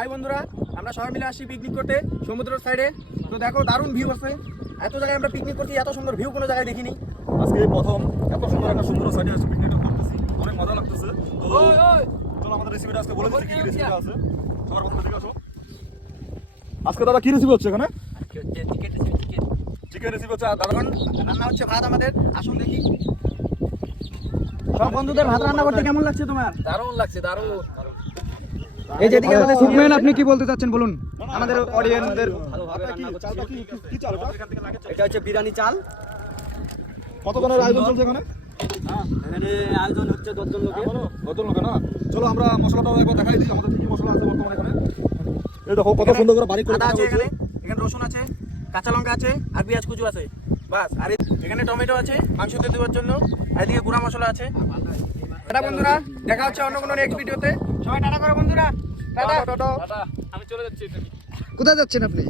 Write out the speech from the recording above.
High বন্ধুরা, আমরা সবাই মিলে আসছি পিকনিক করতে সমুদ্রের সাইডে। তো দেখো দারুণ ভিউ আছে। এত জায়গায় আমরা পিকনিক করছি, এত সুন্দর ভিউ কোনো জায়গায় দেখিনি। আজকে প্রথম এত সুন্দর একটা সুন্দর সাইডে আসছে, পিকনিকটা করতেছি, অনেক মজা লাগতেছে। তো চলো আমাদের রেসিপিটা আজকে বলে দিচ্ছি কি কি রেসিপিটা আছে। সবার প্রথমে থেকে আসো। আজকে দাদা কি রেসিপি হচ্ছে এখানে? চিকেন রেসিপি হচ্ছে। দাদা রান্না হচ্ছে ভাত আমাদের। আসুন দেখি সব বন্ধুদের ভাত রান্না করতে কেমন লাগছে তোমার? দারুণ লাগছে, দারুণ। এই যেদিকে আমাদের সুকমেন, আপনি কি বলতে চাচ্ছেন বলুন আমাদের অডিয়েন্সদের। কি চাল এটা হচ্ছে বিরিয়ানি চাল। কত জনের আয়োজন চলছে এখানে? এখানে আয়োজন হচ্ছে 10 জন লোকের। 10 জন লোকে না? চলো আমরা মশলাটাও একবার দেখাই দিই, আমাদের কি কি মশলা আছে বর্তমানে এখানে। এই দেখো কত সুন্দর করে বাড়ি করে আদা আছে, কাটা হয়েছে। এখানে রসুন আছে, কাঁচা লঙ্কা আছে, আর পেঁয়াজ কুচু আছে, বাস। আর এখানে টমেটো আছে মাংস দিয়ে দেওয়ার জন্য, আর এদিকে গুঁড়া মশলা আছে। টাটা বন্ধুরা, দেখা হচ্ছে অন্য কোনো নেক্সট ভিডিওতে। সবাই টাটা করো বন্ধুরা, টাটা। আমি চলে যাচ্ছি। কোথায় যাচ্ছেন আপনি?